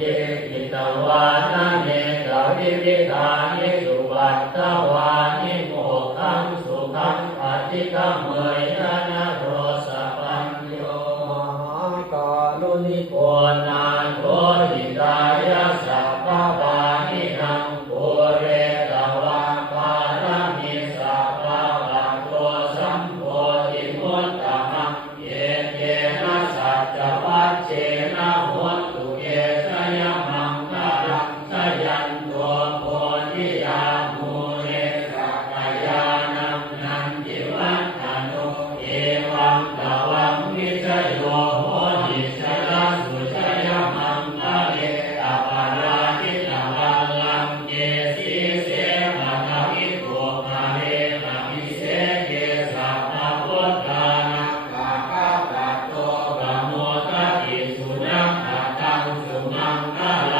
เยอิตวานาเนกวิวิธานิสุวัตตวานิโมขังสุขังอธิกามเมยนะโรสปัญโยมหากาลุนิโกนาโทหิตายาสัพพะวานิหังปุเรตวะปารามิสัพพะวะโตสัมโพธิมุตตมังเยเยนะสัจจวัชเชนะโหตุเยสยมังคารังสยันตัวโพธิยามูเรสัพยานังนันติวัฏฐานุเอวังตวังวิชโยโหหิชลาสุชยมังคะเลตปาราทิตวัลลังเกสีเสมะทวิโกมาเรมะมิเสเกสัพพะพุทธานังกาคาตโตกะโมทะอิสุนังตังสุมังคะลา